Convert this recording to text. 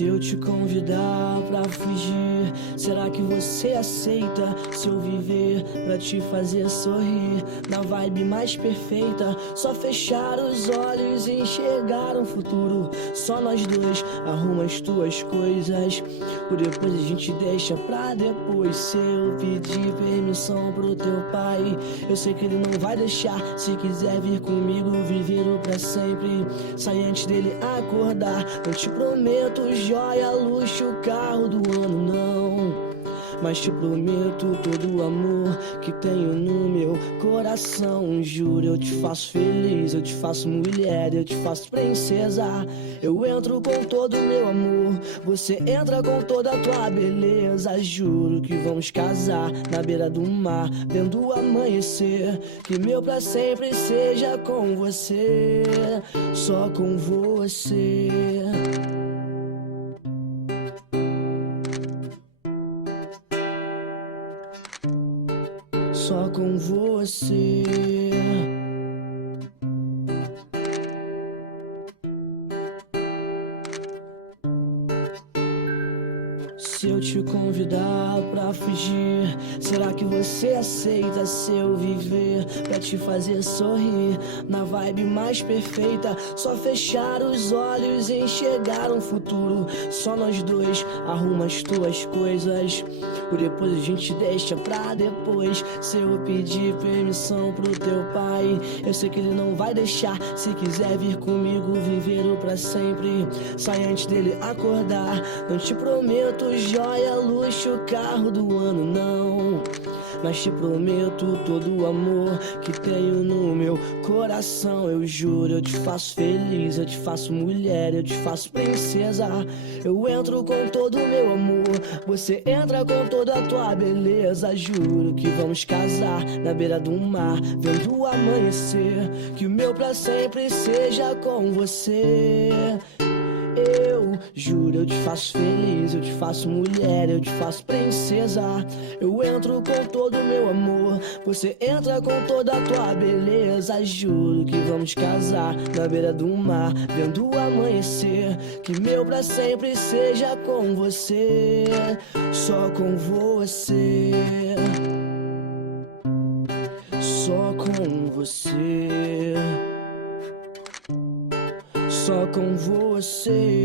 Se eu te convidar pra fugir, será que você aceita? Se eu viver pra te fazer sorrir, na vibe mais perfeita, só fechar os olhos e enxergar um futuro. Só nós dois, arruma as tuas coisas, por depois a gente deixa pra depois. Se eu pedir permissão pro teu pai, eu sei que ele não vai deixar. Se quiser vir comigo, viver o pra sempre, sai antes dele acordar. Não te prometo joia, luxo, carro do ano, não, mas te prometo todo o amor que tenho no meu coração. Juro, eu te faço feliz, eu te faço mulher, eu te faço princesa. Eu entro com todo o meu amor, você entra com toda a tua beleza. Juro que vamos casar na beira do mar, vendo o amanhecer. Que meu pra sempre seja com você, só com você. Só com você. Se eu te convidar pra fugir, será que você aceita? Se eu viver pra te fazer sorrir, na vibe mais perfeita, só fechar os olhos e enxergar um futuro. Só nós dois, arruma as tuas coisas, por depois a gente deixa pra depois. Se eu pedir permissão pro teu pai, eu sei que ele não vai deixar. Se quiser vir comigo, viver o pra sempre, sai antes dele acordar. Não te prometo joia, luxo, carro do ano, não, mas te prometo todo o amor que tenho no meu coração. Eu juro, eu te faço feliz, eu te faço mulher, eu te faço princesa. Eu entro com todo o meu amor, você entra com toda a tua beleza. Juro que vamos casar na beira do mar, vendo o amanhecer. Que o meu pra sempre seja com você. Eu juro, eu te faço feliz, eu te faço mulher, eu te faço princesa. Eu entro com todo o meu amor, você entra com toda a tua beleza. Juro que vamos casar na beira do mar, vendo o amanhecer. Que meu pra sempre seja com você, só com você. Só com você, só com você.